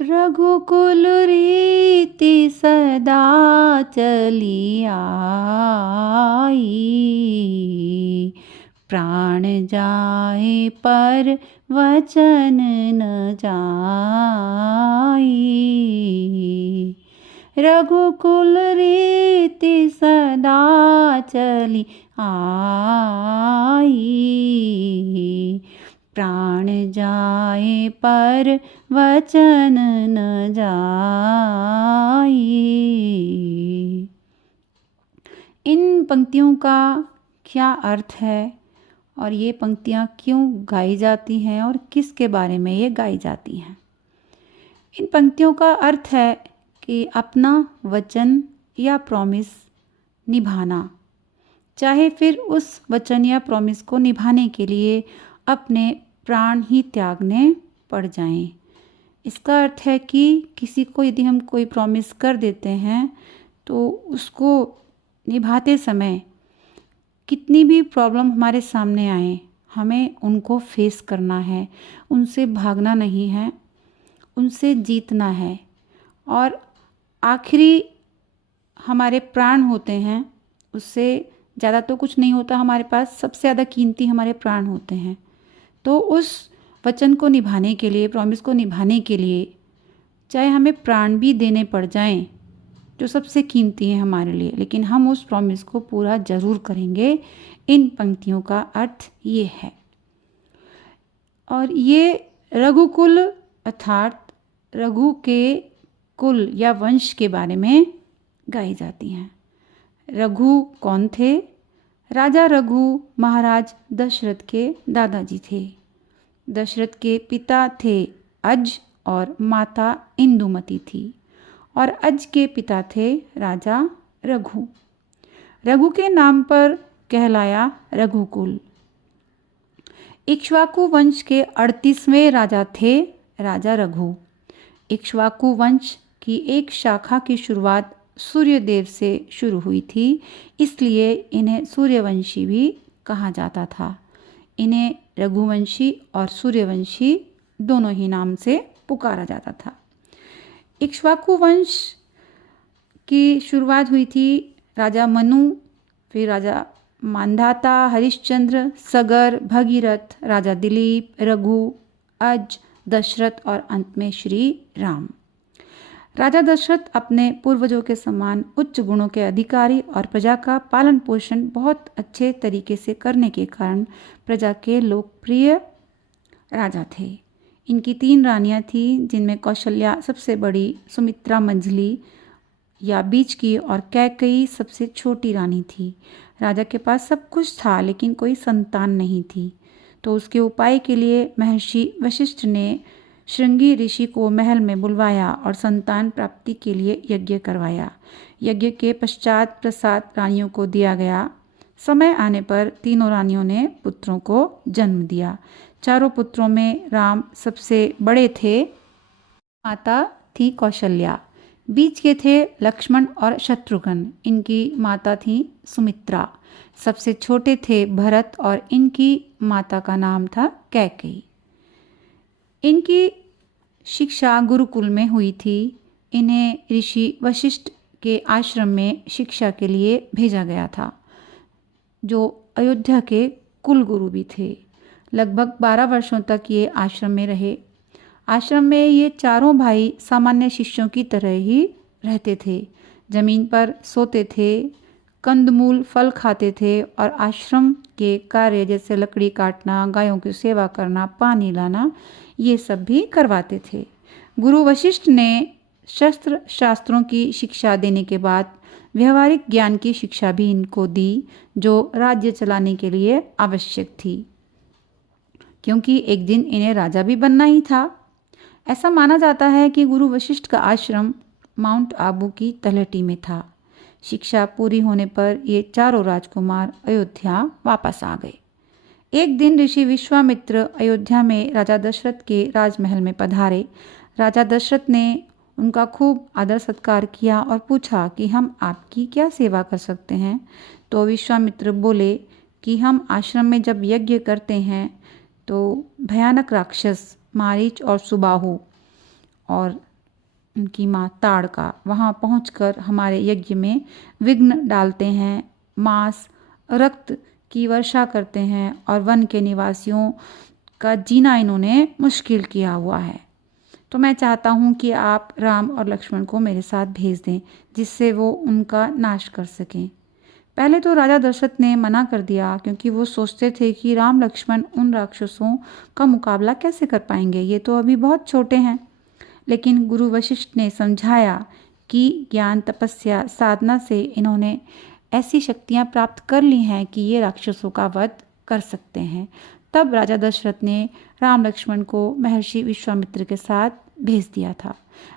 रघुकुल रीति सदा चली आई, प्राण जाए पर वचन न जाई। रघुकुल रीति सदा चली आई, प्राण जाए पर वचन न जाई। इन पंक्तियों का क्या अर्थ है और ये पंक्तियाँ क्यों गाई जाती हैं और किसके बारे में ये गाई जाती हैं? इन पंक्तियों का अर्थ है कि अपना वचन या प्रॉमिस निभाना, चाहे फिर उस वचन या प्रॉमिस को निभाने के लिए अपने प्राण ही त्यागने पड़ जाएं। इसका अर्थ है कि किसी को यदि हम कोई प्रॉमिस कर देते हैं तो उसको निभाते समय कितनी भी प्रॉब्लम हमारे सामने आए, हमें उनको फेस करना है, उनसे भागना नहीं है, उनसे जीतना है। और आखिरी हमारे प्राण होते हैं, उससे ज़्यादा तो कुछ नहीं होता हमारे पास, सबसे ज़्यादा कीमती हमारे प्राण होते हैं। तो उस वचन को निभाने के लिए, प्रॉमिस को निभाने के लिए, चाहे हमें प्राण भी देने पड़ जाएं, जो सबसे कीमती है हमारे लिए, लेकिन हम उस प्रॉमिस को पूरा ज़रूर करेंगे। इन पंक्तियों का अर्थ ये है। और ये रघुकुल अर्थात रघु के कुल या वंश के बारे में गाई जाती हैं। रघु कौन थे? राजा रघु महाराज दशरथ के दादाजी थे। दशरथ के पिता थे अज और माता इंदुमती थी, और अज के पिता थे राजा रघु। रघु के नाम पर कहलाया रघुकुल। इक्ष्वाकु वंश के 38वें राजा थे राजा रघु। इक्ष्वाकु वंश की एक शाखा की शुरुआत सूर्यदेव से शुरू हुई थी, इसलिए इन्हें सूर्यवंशी भी कहा जाता था। इन्हें रघुवंशी और सूर्यवंशी दोनों ही नाम से पुकारा जाता था। इक्ष्वाकु वंश की शुरुआत हुई थी राजा मनु, फिर राजा मांधाता, हरिश्चंद्र, सगर, भगीरथ, राजा दिलीप, रघु, अज, दशरथ और अंत में श्री राम। राजा दशरथ अपने पूर्वजों के समान उच्च गुणों के अधिकारी और प्रजा का पालन पोषण बहुत अच्छे तरीके से करने के कारण प्रजा के लोकप्रिय राजा थे। इनकी 3 रानियां थीं, जिनमें कौशल्या सबसे बड़ी, सुमित्रा मंझली या बीच की और कैकेयी सबसे छोटी रानी थी। राजा के पास सब कुछ था लेकिन कोई संतान नहीं थी, तो उसके उपाय के लिए महर्षि वशिष्ठ ने श्रृंगी ऋषि को महल में बुलवाया और संतान प्राप्ति के लिए यज्ञ करवाया। यज्ञ के पश्चात प्रसाद रानियों को दिया गया। समय आने पर तीनों रानियों ने पुत्रों को जन्म दिया। चारों पुत्रों में राम सबसे बड़े थे। माता थी कौशल्या। बीच के थे लक्ष्मण और शत्रुघ्न, इनकी माता थी सुमित्रा। सबसे छोटे थे भरत और इनकी माता का नाम था कैकेयी। इनकी शिक्षा गुरुकुल में हुई थी। इन्हें ऋषि वशिष्ठ के आश्रम में शिक्षा के लिए भेजा गया था, जो अयोध्या के कुल गुरु भी थे। लगभग 12 वर्षों तक ये आश्रम में रहे। आश्रम में ये चारों भाई सामान्य शिष्यों की तरह ही रहते थे। जमीन पर सोते थे, कंदमूल फल खाते थे और आश्रम के कार्य जैसे लकड़ी काटना, गायों की सेवा करना, पानी लाना, ये सब भी करवाते थे। गुरु वशिष्ठ ने शस्त्र शास्त्रों की शिक्षा देने के बाद व्यवहारिक ज्ञान की शिक्षा भी इनको दी, जो राज्य चलाने के लिए आवश्यक थी, क्योंकि एक दिन इन्हें राजा भी बनना ही था। ऐसा माना जाता है कि गुरु वशिष्ठ का आश्रम माउंट आबू की तलहटी में था। शिक्षा पूरी होने पर ये चारों राजकुमार अयोध्या वापस आ गए। एक दिन ऋषि विश्वामित्र अयोध्या में राजा दशरथ के राजमहल में पधारे। राजा दशरथ ने उनका खूब आदर सत्कार किया और पूछा कि हम आपकी क्या सेवा कर सकते हैं। तो विश्वामित्र बोले कि हम आश्रम में जब यज्ञ करते हैं तो भयानक राक्षस मारीच और सुबाहु और उनकी माँ ताड़का वहाँ पहुंचकर हमारे यज्ञ में विघ्न डालते हैं, मांस रक्त की वर्षा करते हैं और वन के निवासियों का जीना इन्होंने मुश्किल किया हुआ है। तो मैं चाहता हूँ कि आप राम और लक्ष्मण को मेरे साथ भेज दें, जिससे वो उनका नाश कर सकें। पहले तो राजा दशरथ ने मना कर दिया, क्योंकि वो सोचते थे कि राम लक्ष्मण उन राक्षसों का मुकाबला कैसे कर पाएंगे, ये तो अभी बहुत छोटे हैं। लेकिन गुरु वशिष्ठ ने समझाया कि ज्ञान, तपस्या, साधना से इन्होंने ऐसी शक्तियाँ प्राप्त कर ली हैं कि ये राक्षसों का वध कर सकते हैं। तब राजा दशरथ ने राम लक्ष्मण को महर्षि विश्वामित्र के साथ भेज दिया था।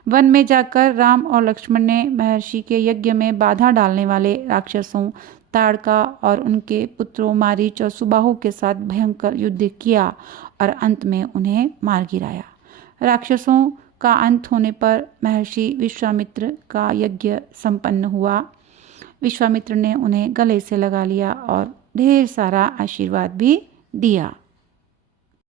वन में जाकर राम और लक्ष्मण ने महर्षि के यज्ञ में बाधा डालने वाले राक्षसों ताड़का और उनके पुत्रों मारीच और सुबाहु के साथ भयंकर युद्ध किया और अंत में उन्हें मार गिराया। राक्षसों का अंत होने पर महर्षि विश्वामित्र का यज्ञ संपन्न हुआ। विश्वामित्र ने उन्हें गले से लगा लिया और ढेर सारा आशीर्वाद भी दिया।